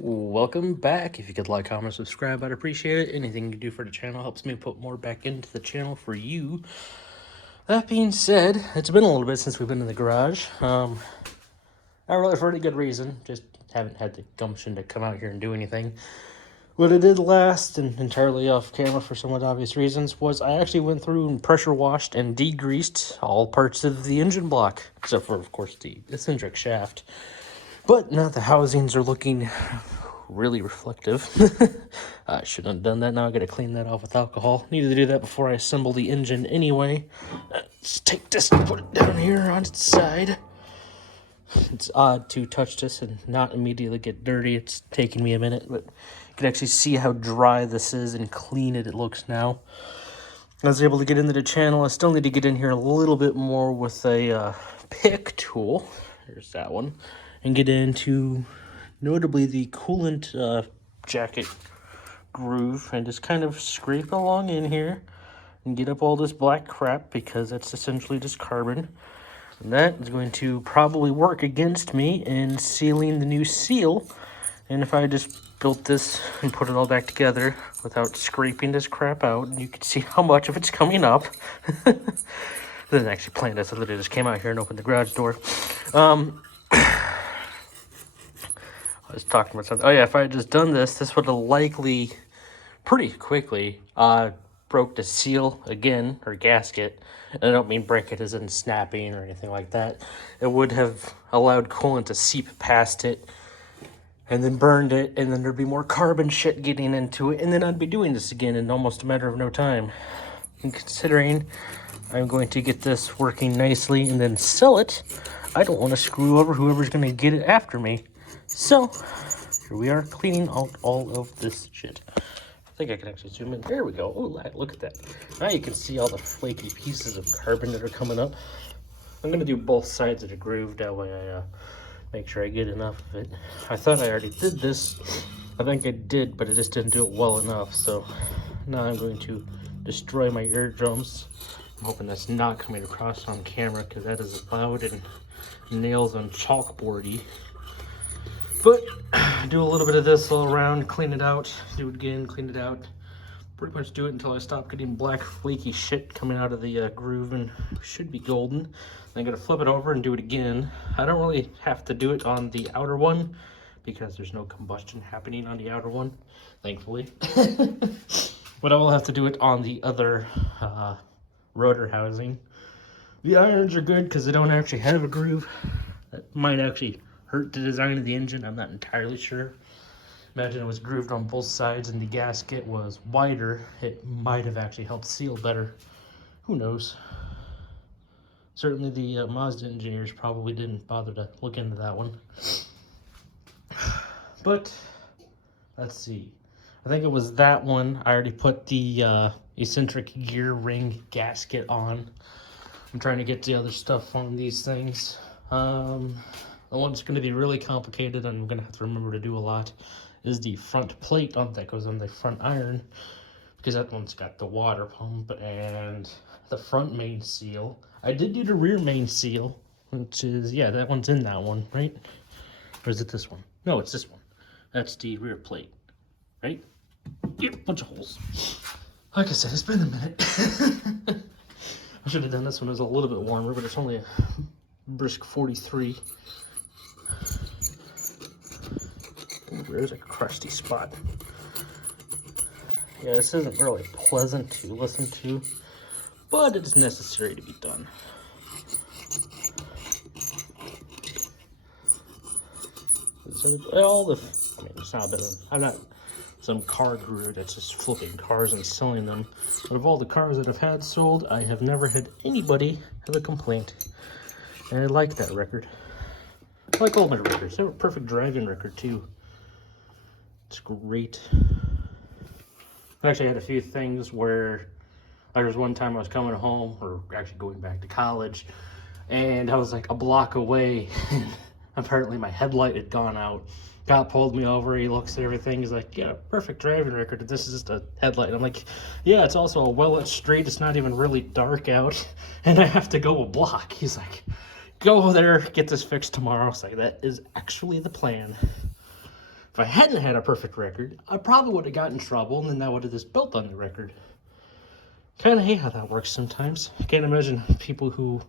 Welcome back. If you could like, comment, subscribe, I'd appreciate it. Anything you do for the channel helps me put more back into the channel for you. That being said, it's been a little bit since we've been in the garage. Not really for any good reason, just haven't had the gumption to come out here and do anything. What I did last, and entirely off camera for somewhat obvious reasons, was I actually went through and pressure washed and degreased all parts of the engine block, except for, of course, the eccentric shaft. But now the housings are looking really reflective. I shouldn't have done that. Now I gotta clean that off with alcohol. Needed to do that before I assemble the engine anyway. Let's take this and put it down here on its side. It's odd to touch this and not immediately get dirty. It's taking me a minute, but you can actually see how dry this is and clean it looks now. I was able to get into the channel. I still need to get in here a little bit more with a pick tool. There's that one. And get into notably the coolant jacket groove and just kind of scrape along in here and get up all this black crap because that's essentially just carbon. And that is going to probably work against me in sealing the new seal. And if I just built this and put it all back together without scraping this crap out, you can see how much of it's coming up. Didn't actually plan this. I literally just came out here and opened the garage door. I was talking about something. Oh yeah, if I had just done this, this would have likely, pretty quickly, broke the seal again, or gasket. And I don't mean break it as in snapping or anything like that. It would have allowed coolant to seep past it, and then burned it, and then there'd be more carbon shit getting into it, and then I'd be doing this again in almost a matter of no time. And considering I'm going to get this working nicely and then sell it, I don't want to screw over whoever's going to get it after me. So, here we are cleaning out all of this shit. I think I can actually zoom in. There we go. Oh, look at that. Now you can see all the flaky pieces of carbon that are coming up. I'm going to do both sides of the groove. That way I make sure I get enough of it. I thought I already did this. I think I did, but I just didn't do it well enough. So, now I'm going to destroy my eardrums. I'm hoping that's not coming across on camera because that is loud and nails on chalkboardy. But do a little bit of this all around, clean it out, do it again, clean it out. Pretty much do it until I stop getting black flaky shit coming out of the groove, and should be golden. Then I'm gonna flip it over and do it again. I don't really have to do it on the outer one because there's no combustion happening on the outer one, thankfully. But I will have to do it on the other rotor housing. The irons are good because they don't actually have a groove. That might actually hurt the design of the engine. I'm not entirely sure. Imagine it was grooved on both sides and the gasket was wider. It might have actually helped seal better. Who knows? Certainly the Mazda engineers probably didn't bother to look into that one. But let's see. I think it was that one. I already put the eccentric gear ring gasket on. I'm trying to get the other stuff on these things. The one that's going to be really complicated and I'm going to have to remember to do a lot is the front plate that goes on the front iron, because that one's got the water pump and the front main seal. I did do the rear main seal, which is, yeah, that one's in that one, right? Or is it this one? No, it's this one. That's the rear plate, right? Yep, bunch of holes. Like I said, it's been a minute. I should have done this when it was a little bit warmer, but it's only a brisk 43. There's a crusty spot. Yeah, this isn't really pleasant to listen to, but it's necessary to be done. So it's not been, I'm not some car guru that's just flipping cars and selling them, but of all the cars that I've had sold, I have never had anybody have a complaint, and I like that record. I like all my records. They were a perfect driving record too. It's great. I actually had a few things where, like, there was one time I was coming home, or actually going back to college, and I was like a block away, and apparently my headlight had gone out. Cop pulled me over, he looks at everything, he's like, yeah, perfect driving record, this is just a headlight. I'm like, yeah, it's also a well-lit street, it's not even really dark out, and I have to go a block. He's like, go there, get this fixed tomorrow. I was like, that is actually the plan. If I hadn't had a perfect record, I probably would have gotten in trouble, and then that would have just built on the record. Kind of hate how that works sometimes. I can't imagine people who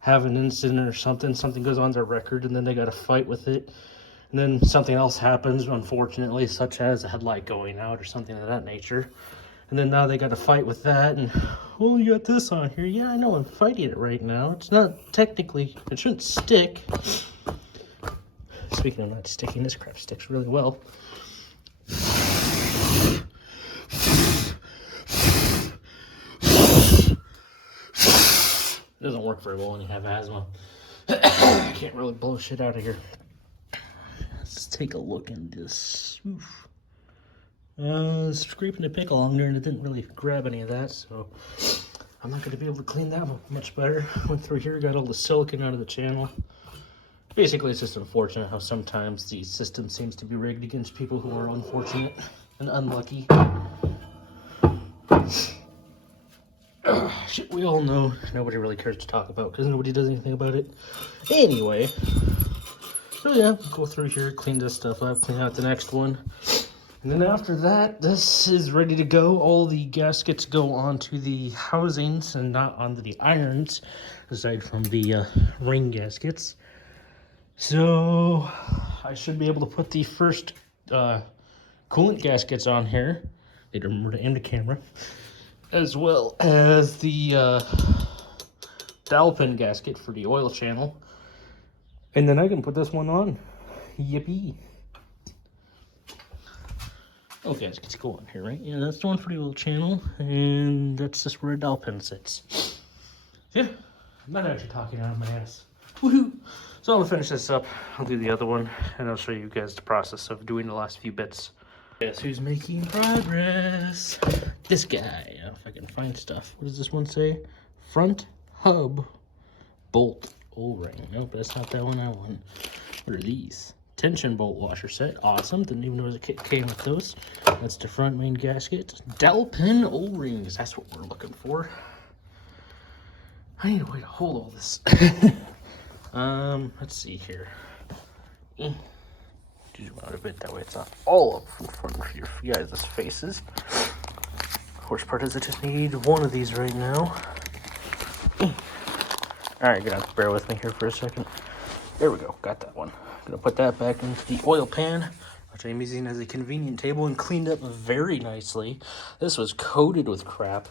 have an incident or something goes on their record, and then they got to fight with it, and then something else happens, unfortunately, such as a headlight going out or something of that nature. And then now they got to fight with that, and, oh, you got this on here. Yeah, I know, I'm fighting it right now. It's not technically, it shouldn't stick. Speaking of not sticking, this crap sticks really well. It doesn't work very well when you have asthma. I can't really blow shit out of here. Let's take a look in this. Scraping the pick along there, and it didn't really grab any of that, so I'm not going to be able to clean that much better. Went through here, got all the silicone out of the channel. Basically, it's just unfortunate how sometimes the system seems to be rigged against people who are unfortunate and unlucky. Shit we all know nobody really cares to talk about because nobody does anything about it. Anyway, so yeah, go through here, clean this stuff up, clean out the next one. And then after that, this is ready to go. All the gaskets go onto the housings and not onto the irons, aside from the ring gaskets. So I should be able to put the first coolant gaskets on here. They remember to aim the camera. As well as the dowel pin gasket for the oil channel. And then I can put this one on. Yippee. Oh, gaskets go on here, right? Yeah, that's the one for the oil channel. And that's just where a dowel pin sits. Yeah, I'm not actually talking out of my ass. Woohoo! So I'm gonna finish this up. I'll do the other one, and I'll show you guys the process of doing the last few bits. Guess who's making progress? This guy. If I can find stuff. What does this one say? Front hub bolt O-ring. Nope, that's not that one I want. What are these? Tension bolt washer set. Awesome. Didn't even know the kit came with those. That's the front main gasket. Dowel pin O-rings. That's what we're looking for. I need a way to hold all this. Let's see here. Zoom out a bit, that way it's not all up in front of your guys' faces. Worst part is I just need one of these right now. Alright, you're gonna have to bear with me here for a second. There we go, got that one. Gonna put that back into the oil pan, which I'm using as a convenient table, and cleaned up very nicely. This was coated with crap,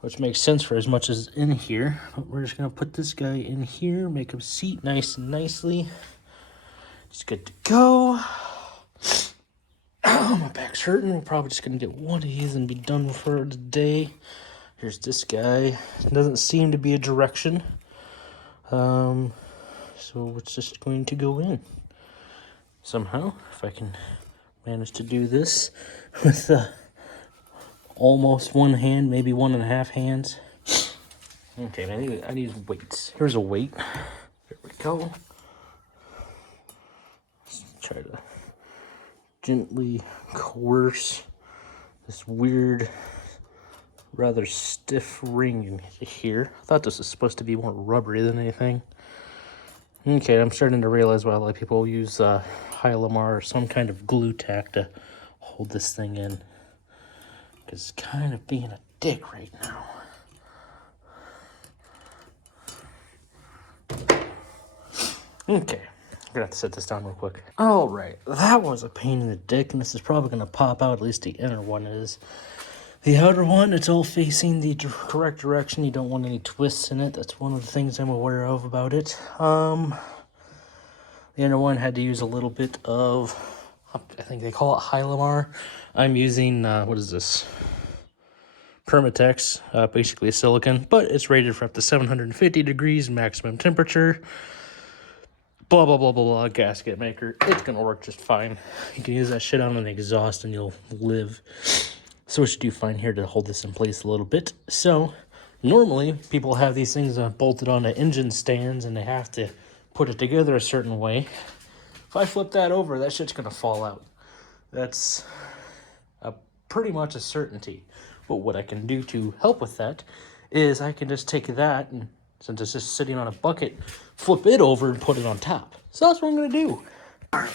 which makes sense for as much as in here. But we're just gonna put this guy in here, make him seat nice and nicely. It's good to go. My back's hurting. We're probably just gonna get one of these and be done for today. Here's this guy. Doesn't seem to be a direction. So it's just going to go in somehow. If I can manage to do this with almost one hand, maybe 1.5 hands. Okay, I need weights. Here's a weight. There we go. Try to gently coerce this weird, rather stiff ring in here. I thought this was supposed to be more rubbery than anything. Okay, I'm starting to realize why a lot of people use Hylamar or some kind of glue tack to hold this thing in. Because it's kind of being a dick right now. Okay. I'm gonna have to set this down real quick. All right, that was a pain in the dick, and this is probably gonna pop out. At least the inner one is. The outer one, it's all facing the correct direction. You don't want any twists in it. That's one of the things I'm aware of about it. The inner one had to use a little bit of, I think they call it Hylamar. I'm using what is this? Permatex, basically silicone, but it's rated for up to 750 degrees maximum temperature. Blah, blah, blah, blah, blah, gasket maker. It's going to work just fine. You can use that shit on an exhaust and you'll live. So what you do find here to hold this in place a little bit. So normally people have these things bolted onto engine stands and they have to put it together a certain way. If I flip that over, that shit's going to fall out. That's pretty much a certainty. But what I can do to help with that is I can just take that and, since it's just sitting on a bucket, flip it over and put it on top. So that's what I'm going to do. All right.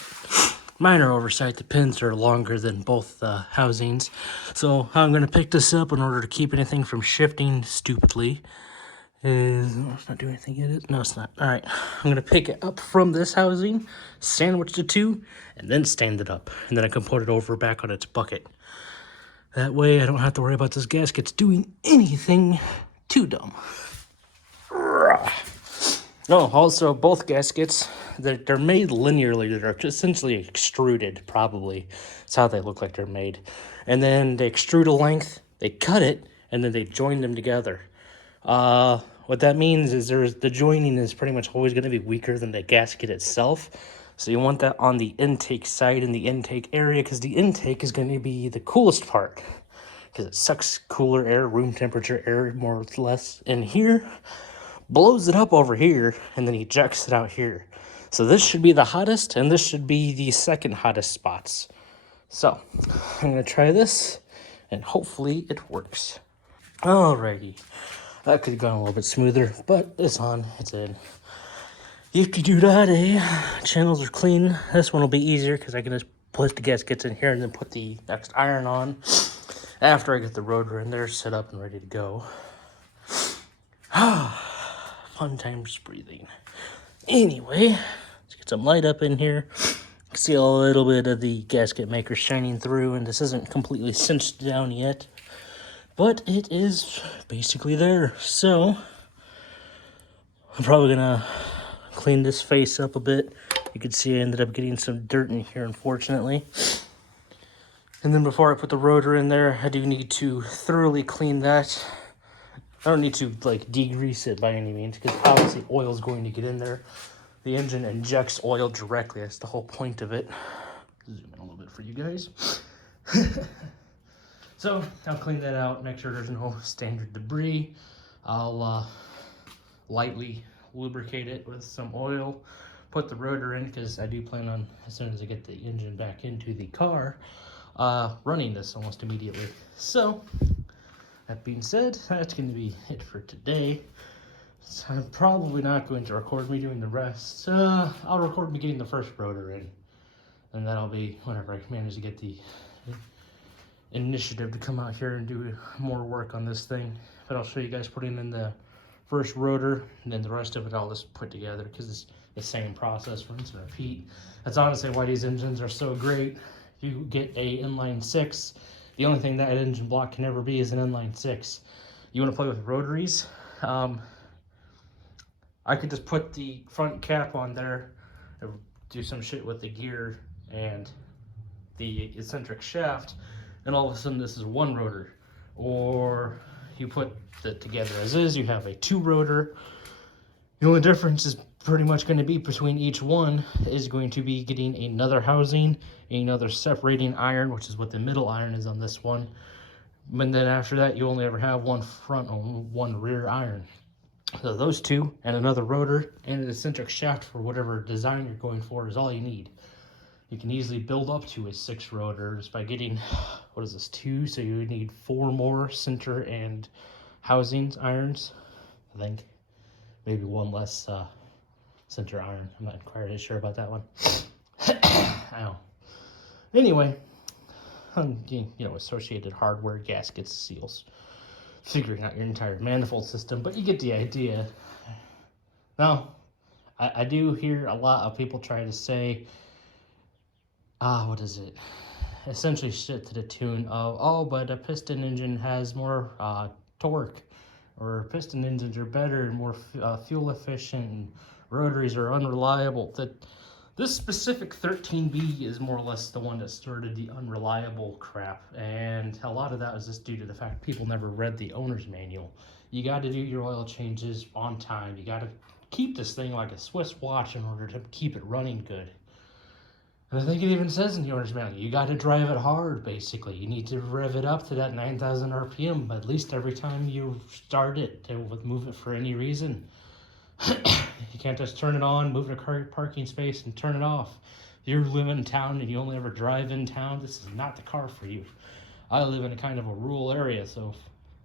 minor oversight. The pins are longer than both housings. So how I'm going to pick this up in order to keep anything from shifting stupidly is... Oh, it's not doing anything yet. No, it's not. All right. I'm going to pick it up from this housing, sandwich the two, and then stand it up. And then I can put it over back on its bucket. That way I don't have to worry about this gaskets doing anything too dumb. No, also both gaskets, they're made linearly. They're essentially extruded, probably. That's how they look like they're made. And then they extrude a length, they cut it, and then they join them together. What that means is the joining is pretty much always going to be weaker than the gasket itself. So you want that on the intake side in the intake area, because the intake is going to be the coolest part. Because it sucks cooler air, room temperature air, more or less, in here. Blows it up over here, and then ejects it out here. So this should be the hottest, and this should be the second hottest spots. So, I'm going to try this, and hopefully it works. Alrighty. That could have gone a little bit smoother, but it's on. It's in. Yippee-doo-dah-day. Channels are clean. This one will be easier, because I can just put the gaskets in here, and then put the next iron on. After I get the rotor in there, set up and ready to go. Fun times breathing. Anyway, let's get some light up in here. See a little bit of the gasket maker shining through, and this isn't completely cinched down yet, but it is basically there. So I'm probably gonna clean this face up a bit. You can see I ended up getting some dirt in here, unfortunately. And then before I put the rotor in there, I do need to thoroughly clean that. I don't need to like degrease it by any means, because obviously oil is going to get in there. The engine injects oil directly. That's the whole point of it. Zoom in a little bit for you guys. So I'll clean that out, make sure there's no standard debris. I'll lightly lubricate it with some oil, put the rotor in, because I do plan on, as soon as I get the engine back into the car, running this almost immediately. So that being said, that's going to be it for today. So I'm probably not going to record me doing the rest. I'll record me getting the first rotor in. And that'll be whenever I manage to get the initiative to come out here and do more work on this thing. But I'll show you guys putting in the first rotor, and then the rest of it I'll just put together, because it's the same process, rinse and repeat. That's honestly why these engines are so great. You get a inline 6. The only thing that engine block can never be is an inline 6. You want to play with rotaries? I could just put the front cap on there, do some shit with the gear and the eccentric shaft, and all of a sudden this is one rotor. Or you put it together as is, you have a 2 rotor. The only difference is pretty much going to be between each one is going to be getting another housing, another separating iron, which is what the middle iron is on this one. And then after that, you only ever have one front or one rear iron. So those two and another rotor and an eccentric shaft for whatever design you're going for is all you need. You can easily build up to a 6 rotors by getting, what is this, 2? So you would need 4 more center and housings irons, I think. Maybe 1 less center iron. I'm not entirely sure about that one. Ow. Anyway, you know, associated hardware, gaskets, seals, figuring out your entire manifold system, but you get the idea. Now, I do hear a lot of people trying to say, what is it? Essentially shit to the tune of, oh, but a piston engine has more torque, or piston engines are better and more fuel efficient, and rotaries are unreliable. That this specific 13B is more or less the one that started the unreliable crap, and a lot of that was just due to the fact people never read the owner's manual. You got to do your oil changes on time. You got to keep this thing like a Swiss watch in order to keep it running good. And I think it even says in the owner's manual, you got to drive it hard, basically. You need to rev it up to that 9,000 RPM, at least every time you start it, to move it for any reason. You can't just turn it on, move it a parking space, and turn it off. If you live in town and you only ever drive in town, this is not the car for you. I live in a kind of a rural area, so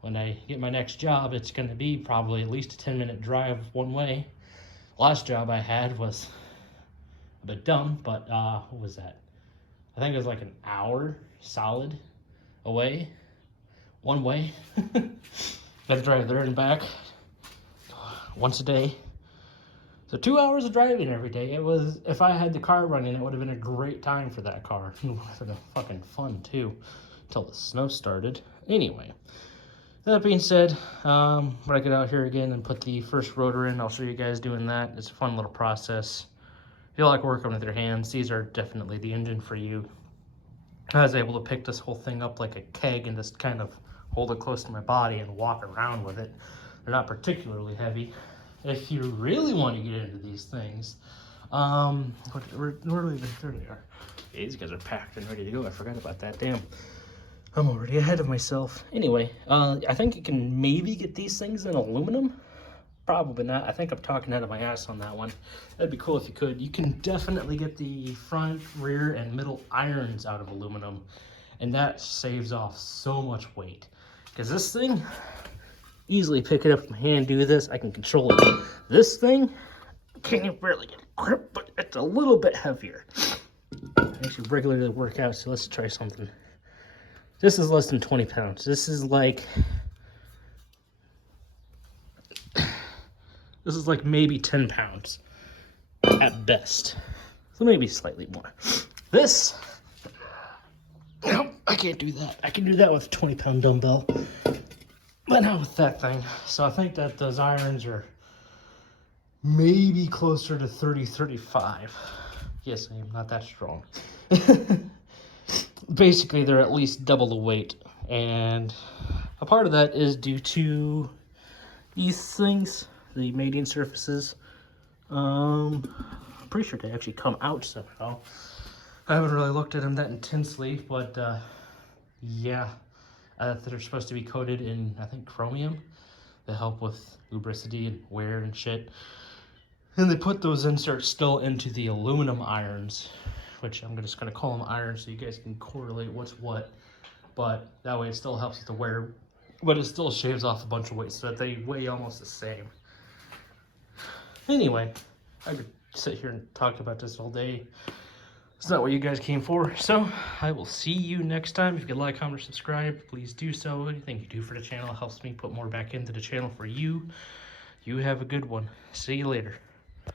when I get my next job, it's going to be probably at least a 10-minute drive one way. Last job I had was a bit dumb, but what was that? I think it was like an hour solid away, one way. Got to drive there and back once a day. So 2 hours of driving every day. It was, if I had the car running, it would have been a great time for that car. It would have been fucking fun too, until the snow started. Anyway, that being said, when I get out here again and put the first rotor in, I'll show you guys doing that. It's a fun little process. If you like working with your hands, these are definitely the engine for you. I was able to pick this whole thing up like a keg and just kind of hold it close to my body and walk around with it. They're not particularly heavy. If you really want to get into these things, where do they? There they are. Yeah, these guys are packed and ready to go. I forgot about that. Damn. I'm already ahead of myself. Anyway, I think you can maybe get these things in aluminum. Probably not. I think I'm talking out of my ass on that one. That'd be cool if you could. You can definitely get the front, rear, and middle irons out of aluminum, and that saves off so much weight. Because this thing, easily pick it up with my hand, do this, I can control it. This thing, can't barely get a grip, but it's a little bit heavier. I actually regularly work out, so let's try something. This is less than 20 pounds. This is like maybe 10 pounds at best. So maybe slightly more. This, nope, I can't do that. I can do that with a 20-pound dumbbell, but not with that thing. So I think that those irons are maybe closer to 30, 35. Yes, I am not that strong. Basically, they're at least double the weight, and a part of that is due to these things, the mating surfaces. I'm pretty sure they actually come out somehow. I haven't really looked at them that intensely, but yeah, they're supposed to be coated in, I think, chromium to help with lubricity and wear and shit. And they put those inserts still into the aluminum irons, which I'm just going to call them irons so you guys can correlate what's what. But that way it still helps with the wear, but it still shaves off a bunch of weight so that they weigh almost the same. Anyway, I could sit here and talk about this all day. It's not what you guys came for. So I will see you next time. If you could like, comment, or subscribe, please do so. Anything you do for the channel helps me put more back into the channel for you. You have a good one. See you later.